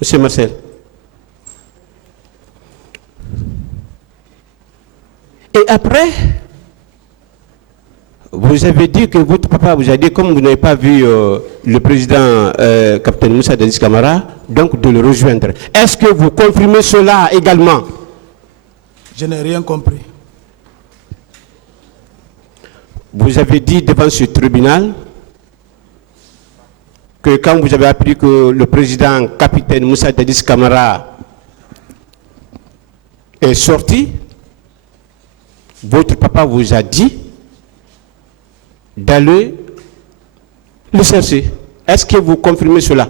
Monsieur Marcel. Et après, vous avez dit que votre papa vous a dit, comme vous n'avez pas vu le président capitaine Moussa Dadis Camara, donc de le rejoindre. Est-ce que vous confirmez cela également? Je n'ai rien compris. Vous avez dit devant ce tribunal que quand vous avez appris que le président capitaine Moussa Dadis Camara est sorti, votre papa vous a dit d'aller le chercher. Est-ce que vous confirmez cela?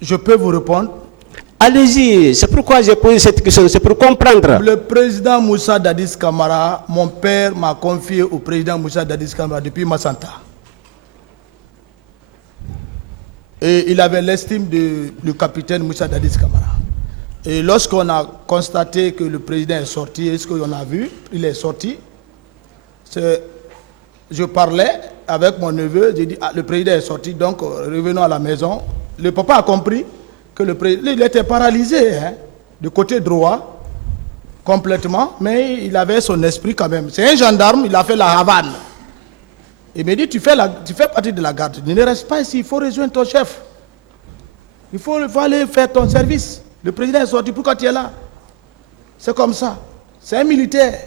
Je peux vous répondre. Allez-y, c'est pourquoi j'ai posé cette question, c'est pour comprendre. Le président Moussa Dadis Camara, mon père m'a confié au président Moussa Dadis Camara depuis Massanta. Et il avait l'estime du capitaine Moussa Dadis Camara. Et lorsqu'on a constaté que le président est sorti, est-ce qu'on a vu, il est sorti, je parlais avec mon neveu, j'ai dit, ah, le président est sorti, donc revenons à la maison. Le papa a compris que le président, il était paralysé, hein, du côté droit, complètement, mais il avait son esprit quand même. C'est un gendarme, il a fait la Havane. Il m'a dit, tu fais partie de la garde, ne reste pas ici, il faut rejoindre ton chef. Il faut aller faire ton service. Le président est sorti, pourquoi tu es là? C'est comme ça. C'est un militaire.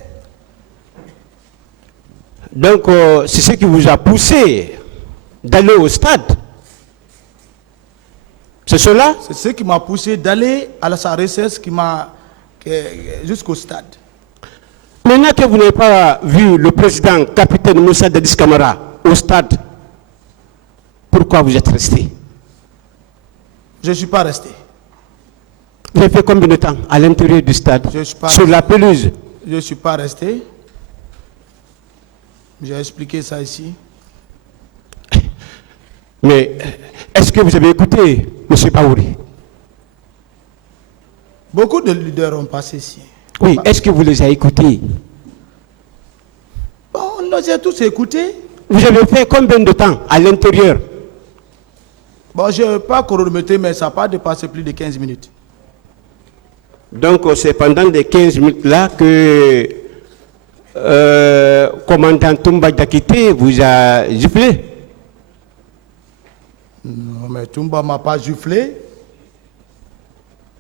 Donc, c'est ce qui vous a poussé d'aller au stade. C'est cela? C'est ce qui m'a poussé d'aller à sa recherche jusqu'au stade. Maintenant que vous n'avez pas vu le président capitaine Moussa Dadis Camara au stade, pourquoi vous êtes resté? Je ne suis pas resté. Vous avez fait combien de temps à l'intérieur du stade, sur la pelouse? Je ne suis pas resté. J'ai expliqué ça ici. Mais est-ce que vous avez écouté M. Paouri? Beaucoup de leaders ont passé ici. Oui, est-ce que vous les avez écoutés? Bon, on les a tous écoutés. Vous avez fait combien de temps à l'intérieur? Bon, je n'ai pas chronométré, mais ça n'a pas dépassé plus de 15 minutes. Donc, c'est pendant les 15 minutes-là que commandant Toumba Dakité vous a giflé? Non, mais Toumba ne m'a pas giflé.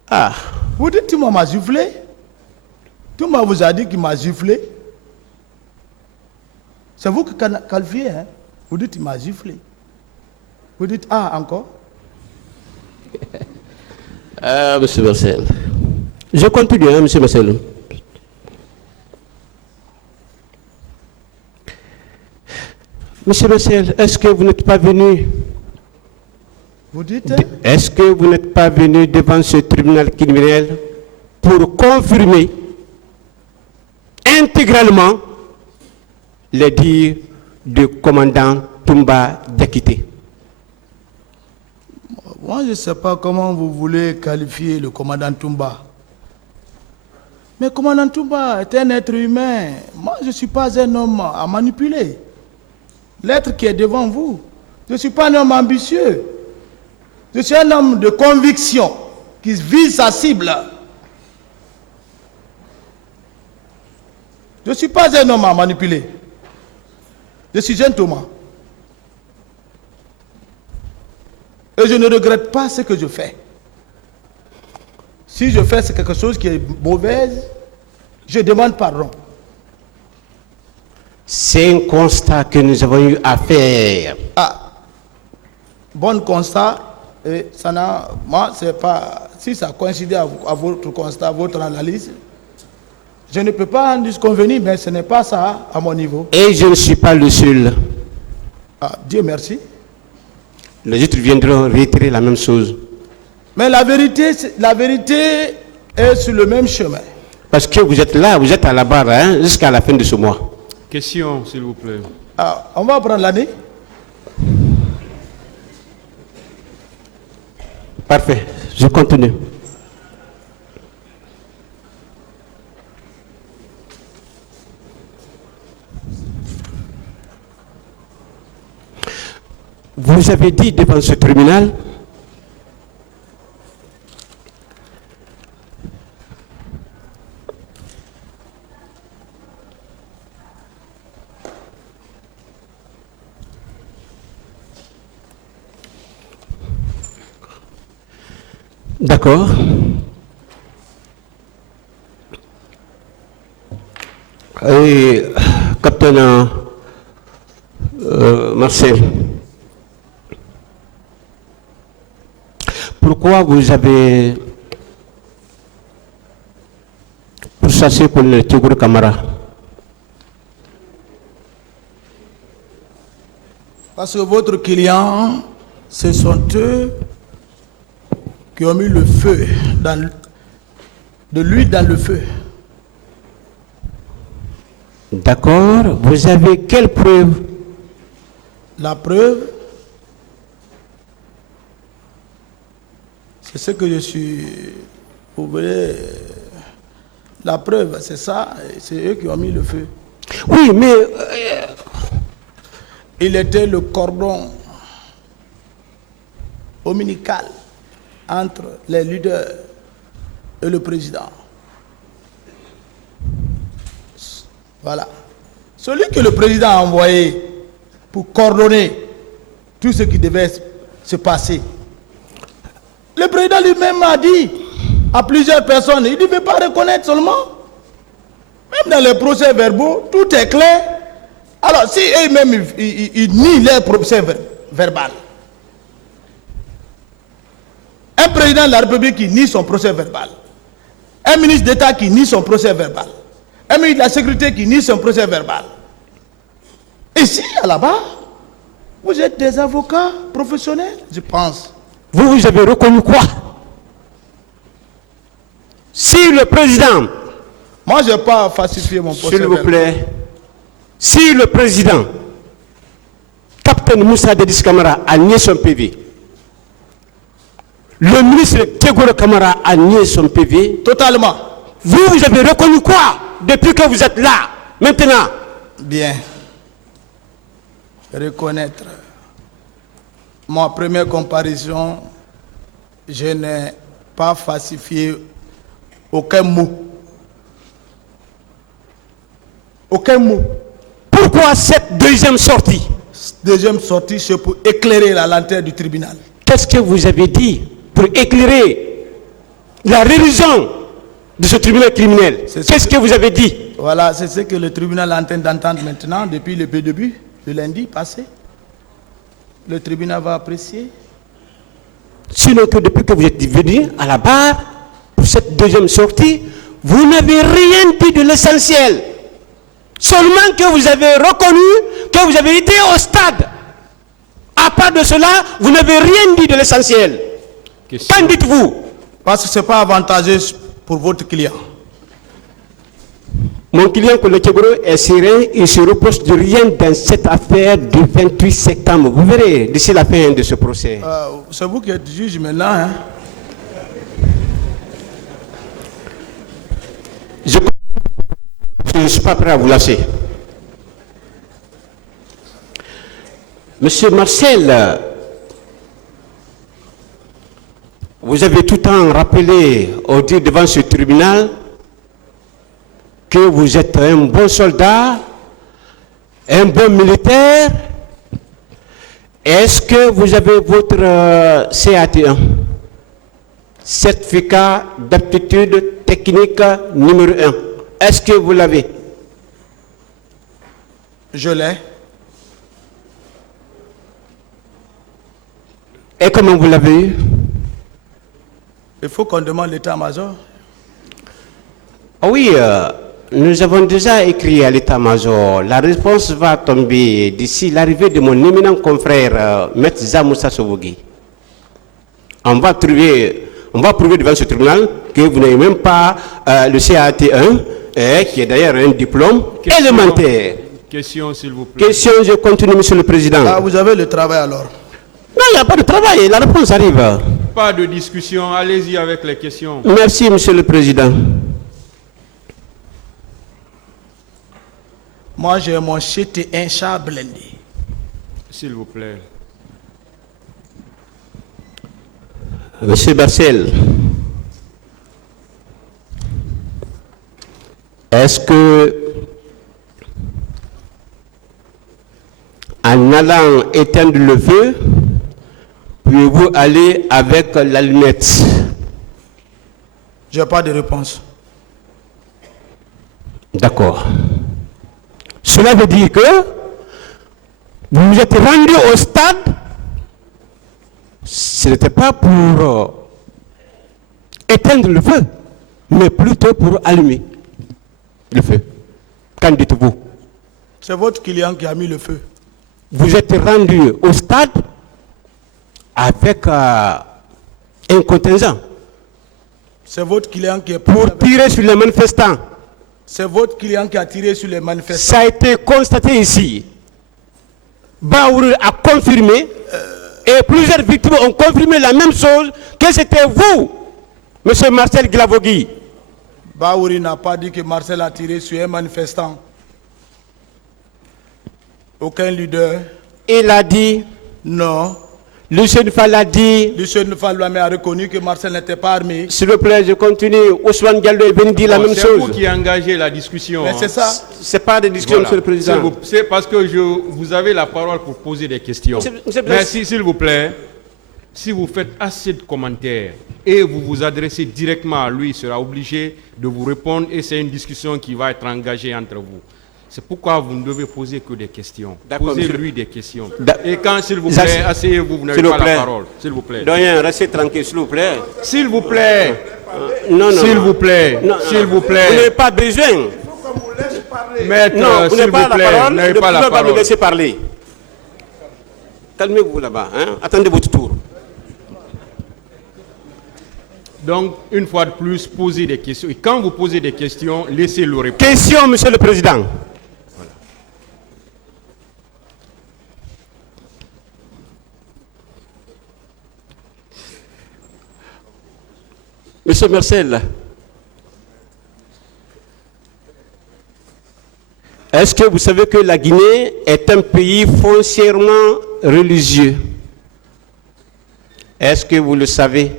Ah. Vous dites Toumba m'a giflé? Toumba vous a dit qu'il m'a giflé. C'est vous qui qualifiez, hein? Vous dites qu'il m'a giflé. Vous dites ah encore? Ah, M. Marcel. Je continue, hein, M. Marcel. Monsieur Marcel, est-ce que vous n'êtes pas venu? Vous dites? Est-ce que vous n'êtes pas venu devant ce tribunal criminel pour confirmer intégralement les dires du commandant Toumba Dakité? Moi, je ne sais pas comment vous voulez qualifier le commandant Toumba. Mais le commandant Toumba est un être humain. Moi, je ne suis pas un homme à manipuler. L'être qui est devant vous, je ne suis pas un homme ambitieux. Je suis un homme de conviction qui vise sa cible. Je ne suis pas un homme à manipuler. Je suis un Thomas. Et je ne regrette pas ce que je fais. Si je fais quelque chose qui est mauvaise, je demande pardon. C'est un constat que nous avons eu à faire. Ah, bon constat. Et ça n'a, moi, c'est pas, si ça coïncide à votre constat, à votre analyse, je ne peux pas en disconvenir, mais ce n'est pas ça à mon niveau. Et je ne suis pas le seul. Ah, Dieu merci. Les autres viendront réitérer la même chose. Mais la vérité est sur le même chemin. Parce que vous êtes là, vous êtes à la barre, hein, jusqu'à la fin de ce mois. Question, s'il vous plaît. Ah, on va prendre l'année. Parfait, je continue. Vous avez dit devant ce tribunal D'accord. Et capitaine Marcel, pourquoi vous avez pourchassé pour le Tchegoro Camara? Parce que votre client, ce sont eux qui ont mis le feu, de l'huile dans le feu. D'accord. Vous avez quelle preuve? La preuve, c'est ce que je suis. Vous voulez. La preuve, c'est ça, c'est eux qui ont mis le feu. Oui, mais Il était le cordon ombilical entre les leaders et le président. Voilà. Celui que le président a envoyé pour coordonner tout ce qui devait se passer. Le président lui-même a dit à plusieurs personnes, il ne veut pas reconnaître seulement. Même dans les procès verbaux, tout est clair. Alors, si eux-mêmes, ils nient leur procès verbal, un président de la République qui nie son procès verbal, un ministre d'État qui nie son procès verbal, un ministre de la Sécurité qui nie son procès verbal. Ici, là-bas, vous êtes des avocats professionnels, je pense. vous avez reconnu quoi? Si le président, Moi, je n'ai pas falsifié mon procès s'il vous verbal. plaît, si le président, capitaine Moussa Dadis Camara, a nié son PV, le ministre Tchegoro Camara a nié son PV, Totalement. vous avez reconnu quoi depuis que vous êtes là, maintenant? Bien. Reconnaître. Ma première comparaison, je n'ai pas falsifié aucun mot. Aucun mot. Pourquoi cette deuxième sortie? Deuxième sortie, c'est pour éclairer la lanterne du tribunal. Qu'est-ce que vous avez dit pour éclairer la révision de ce tribunal criminel? Qu'est-ce que vous avez dit? Voilà, c'est ce que le tribunal est en train d'entendre maintenant, depuis le début, le lundi passé. Le tribunal va apprécier. Sinon que depuis que vous êtes venu à la barre, pour cette deuxième sortie, vous n'avez rien dit de l'essentiel. Seulement que vous avez reconnu que vous avez été au stade. À part de cela, vous n'avez rien dit de l'essentiel. Qu'en dites-vous? Parce que ce n'est pas avantageux pour votre client. Mon client, le Tchegoro, est serein, il ne se reproche de rien dans cette affaire du 28 septembre. Vous verrez d'ici la fin de ce procès. C'est vous qui êtes juge maintenant. Hein? Je ne suis pas prêt à vous lâcher. Monsieur Marcel, vous avez tout le temps rappelé au dire devant ce tribunal que vous êtes un bon soldat, un bon militaire. Est-ce que vous avez votre CAT1, certificat d'aptitude technique numéro 1? Est-ce que vous l'avez? Je l'ai. Et comment vous l'avez eu? Il faut qu'on demande l'état-major. Oui, nous avons déjà écrit à l'état-major. La réponse va tomber d'ici l'arrivée de mon éminent confrère, Maître Zamoussa Sobogi. On va prouver devant ce tribunal que vous n'avez même pas le CAT1, qui est d'ailleurs un diplôme élémentaire. Question, s'il vous plaît. Question, je continue, Monsieur le Président. Ah, vous avez le travail alors. Non, il n'y a pas de travail, la réponse arrive. Pas de discussion, allez-y avec les questions. Merci, Monsieur le Président. Moi, j'ai mon CT1 char blindé. S'il vous plaît. Monsieur Barcel, est-ce que, en allant éteindre le feu, pouvez-vous aller avec l'allumette? Je n'ai pas de réponse. D'accord. Cela veut dire que vous vous êtes rendu au stade, ce n'était pas pour éteindre le feu, mais plutôt pour allumer le feu. Qu'en dites-vous? C'est votre client qui a mis le feu. Vous êtes rendu au stade avec un contingent C'est votre client qui est pour tirer sur les manifestants. C'est votre client qui a tiré sur les manifestants. Ça a été constaté ici. Baouri a confirmé et plusieurs victimes ont confirmé la même chose, que c'était vous, M. Marcel Glavogui. Baouri n'a pas dit que Marcel a tiré sur un manifestant. Aucun leader. Il a dit. Non. Lucien Fall a dit. Lucien Fall a reconnu que Marcel n'était pas armé. S'il vous plaît, je continue. Ousmane Diallo est venu dire la même chose. C'est vous qui engagez la discussion. Mais c'est ça. C'est pas des discussions, voilà. Monsieur le Président. C'est parce que vous avez la parole pour poser des questions. Merci, s'il vous plaît. Si vous faites assez de commentaires et vous vous adressez directement à lui, il sera obligé de vous répondre et c'est une discussion qui va être engagée entre vous. C'est pourquoi vous ne devez poser que des questions. Posez-lui des questions. Et quand, s'il vous plaît, asseyez-vous, vous n'avez pas la parole. S'il vous plaît. Doyen, restez tranquille, s'il vous plaît. S'il vous plaît. Non, non. S'il vous plaît. S'il vous plaît. Vous n'avez pas besoin. Il faut qu'on vous laisse parler. Maître, non, vous n'avez pas la parole. Vous n'avez pas la parole. Vous laisser parler. Calmez-vous là-bas. Hein? Attendez votre tour. Donc, une fois de plus, posez des questions. Et quand vous posez des questions, laissez-le répondre. Question, Monsieur le Président. Monsieur Marcel, est-ce que vous savez que la Guinée est un pays foncièrement religieux? Est-ce que vous le savez?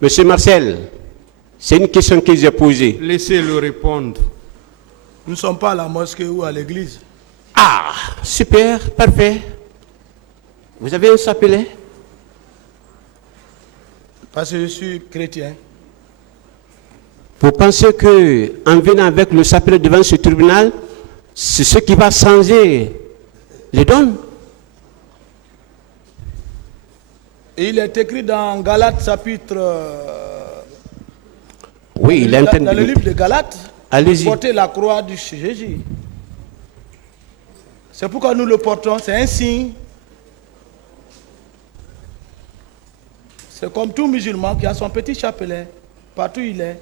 Monsieur Marcel, c'est une question que j'ai posée. Laissez-le répondre. Nous ne sommes pas à la mosquée ou à l'église. Ah, super, parfait. Vous avez un chapelet? Parce que je suis chrétien. Vous pensez que en venant avec le chapelet devant ce tribunal, c'est ce qui va changer les donnes? Et il est écrit dans Galates chapitre... oui, il est dans le livre de Galates. Allez-y. Porter la croix du Jésus. C'est pourquoi nous le portons, c'est un signe. C'est comme tout musulman qui a son petit chapelet, partout où il est.